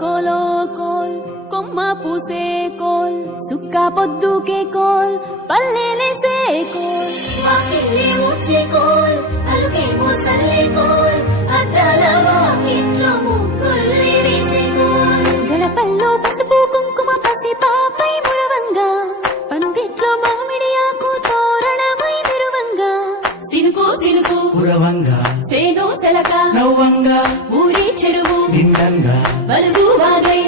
కోలో coal కొమ్మ పూసే coal సుక్క పొద్దుకే coal పల్లెలేసే coal వాకిలే ఊడ్చే coal అలుకేమో Salle coal అద్దాల వాకిట్లో ముగ్గుల్ని వేసే కోల్ గడపల్లో పసుపు కుంకుమ పసి పాపై మురవంగా పందిట్లో మామిడి ఆకు తోరణమై మెరువంగా సినుకు సినుకు పురవంగా సేను సెలక నవ్వంగా ఊరి చెరువు నిండంగా బలుగు వాగై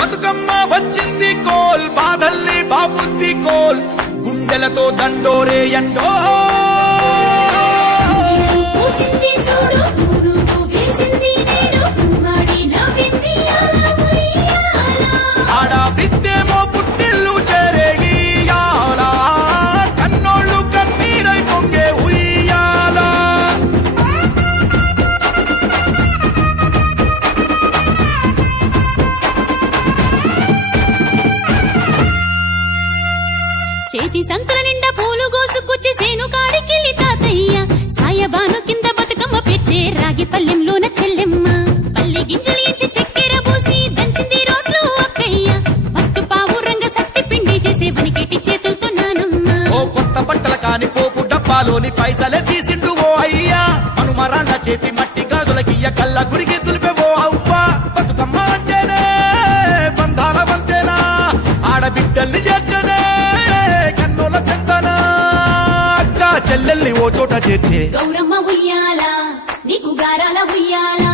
బతుకమ్మ వచ్చింది కోల్ బాధల్ని బాబుద్ది కోల్ గుండెలతో దండోరే ఎండో పూసింది చూడు పూనుకు వేసింది నేడు కుమ్మాడి నవ్వింది ఆడ బిడ్డేమో పుట్టిల్లు చేరేగియాల కన్నోళ్ళు కన్నీరై పొంగే ఉయ్యాల చేతి సంచుల నిండా పూలు గోసుకొచ్చి సేను కాడికెళ్ళి తాతయ్య సాయబాను కింద బతుకమ్మ పెచ్చే రాగి పల్లెంలోన చెల్లెమ్మ పల్లె గింజలు ఇచ్చి చక్కెర పోసి దంచింది రోడ్లు అక్కయ్య మస్తు పావు రంగ సత్తి పిండి చేసే వనికెట్టి చేతులతో నానమ్మ ఓ కొత్త బట్టల కాని పోపు డబ్బాలోని పైసలే తీసిండు ఓ అయ్యా మనుమరాళ్ళ చేతి మట్టి గాజులకియ్య కళ్ళ గురిగి తులిపే ఓ అవ్వ బతుకమ్మ అంటేనే బంధాల వంతేనా ఆడబిడ్డల్ని చేర్చనే కన్నుల చెంతనా అక్క చెల్లెల్ని ఓ చోట చేర్చే గౌరమ్మ ఉయ్యాల నీకు గారాల ఉయ్యాల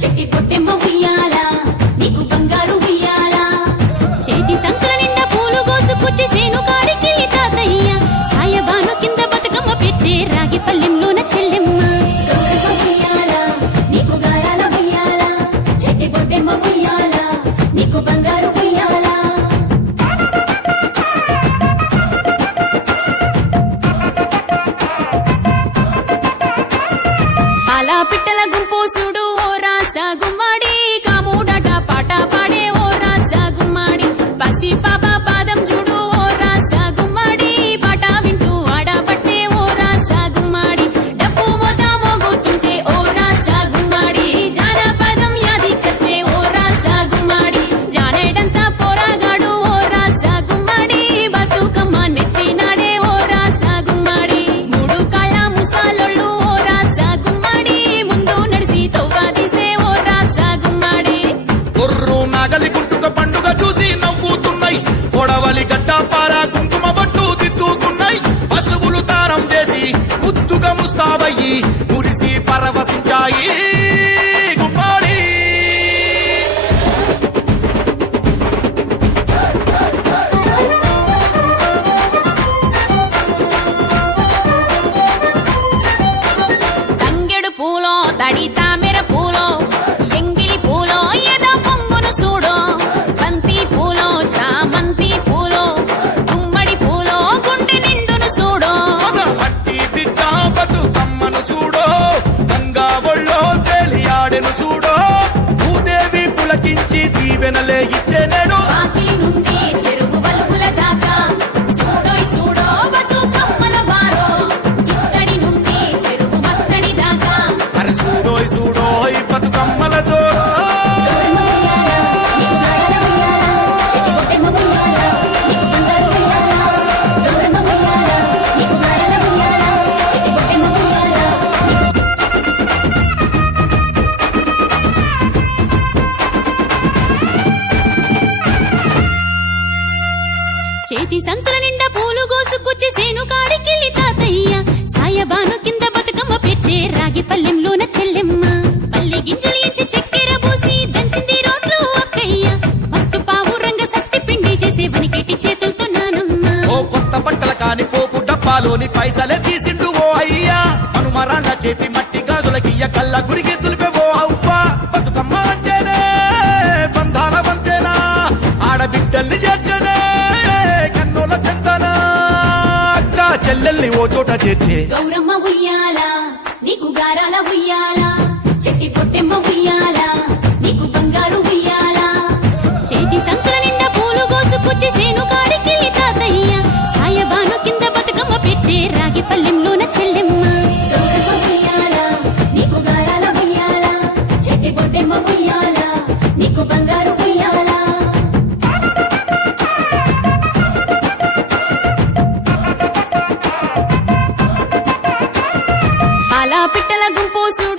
చెట్టి పొట్టెమ్మ ఉయ్యాల నీకు బంగారు ఉయ్యాల చేతి సంచుల నిండా పూలు గోసుకొచ్చి సేను కాడికెళ్ళి తాతయ్య సాయబాను కింద బతుకమ్మ పెచ్చే రాగి పల్లెంలోన చెల్లెమ్మ గౌరమ్మ ఉయ్యాల నీకు గారాల ఉయ్యాల చెట్టి పొట్టెమ్మ ఉయ్యాల నీకు బంగారు ఉయ్యాల అలా పిట్టల గుంపు చూడు ఓ రాస గుమ్మాడి కాముడట పాట పాడే ఓ రాస గుమ్మాడి పసి పాప పాదం చూడు ఓ రాస గుమ్మాడి పాట వింటూ ఆడబట్టే ఓ రాస గుమ్మాడి డప్పు మోత మోగుతుంటే ఓ రాస గుమ్మాడి జానపదం యాదికొచ్చే ఓ రాస గుమ్మాడి జానేడంతా పోరాగాడు ఓ రాస గుమ్మాడి బతుకమ్మ నెత్తినాడే ఓ రాస గుమ్మాడి మూడు కాళ్ళ ముసాలొళ్ళు ఓ రాస గుమ్మాడి ముందు నడిసి తవ్వాదిసే ఓ రాస గుమ్మాడి ఒర్రు నాగలి గుంటుక పండుగ చూసి నవ్వుతున్నాయి కొడవలి గడ్డ పార కుంకుమ బట్టు దిద్దుకున్నాయి పశువులు తారం చేసి ముద్దుగా ముస్తాబయ్యి మురిసి పరవశించాయి గుమ్మాడి తంగెడు పూలో తడి తామెర పూలో ఎంగిలి పూలో ఎద పొంగును చూడో బంతి పూలో చామంతి పూలో గుమ్మడి పూలో గుండె నిండును చూడో మన మట్టి బిడ్డ బతుకమ్మను చూడో గంగా ఒళ్ళో తేలియాడెను చూడో భూదేవి పులకించి దీవెనలే ఇచ్చేనేడు వాకిలి నుండి చెరువు వలుగుల దాకా చూడోయ్ చూడో బతుకమ్మల బారో చిత్తడి నుండి చెరువు మత్తడి దాకా అరే చూడోయ్ చూడోయ్ బతుకమ్మల జోరో చేతి సంచుల నిండా పూలు గోసుకొచ్చి సేను కాడికెళ్ళి తాతయ్య సాయబాను కింద బతుకమ్మ పెచ్చే రాగి పల్లెంలోన చెల్లెమ్మ పల్లె గింజలు ఇచ్చి చక్కెర పోసి దంచింది రోడ్లు అక్కయ్య మస్తు పావు రంగ సత్తి పిండి చేసే వనికెట్టి చేతులతో నానమ్మ ఓ కొత్త బట్టల కాని పోపు డబ్బాలోని పైసలే తీసిండు ఓ అయ్యా మనుమరాళ్ళ చేతి మట్టి గాజులకియ్య కళ్ళ గురిగి తులిపే ఓ అవ్వ బతుకమ్మ అంటేనే బంధాల వంతేనా ఆడబిడ్డల్ని చేర్చనే కన్నుల చెంతనా అక్క చెల్లెల్ని ఓ చోట చేర్చే గౌరమ్మ ఉయ్యాల నీకు గారాల ఉయ్యాల చెట్టి పొట్టెమ్మ ఉయ్యాల నీకు బంగారు ఉయ్యాల చేతి సంచుల నిండా పూలు గోసుకొచ్చి సేను కాడికెళ్ళి తాతయ్య సాయబాను కింద బతుకమ్మ పెచ్చే రాగి పల్లెంలోన చెల్లెమ్మ గౌరమ్మ ఉయ్యాల నీకు గారాల ఉయ్యాల చెట్టి పొట్టెమ్మ ఉయ్యాల నీకు బంగారు పిట్టల గుంపు చూడు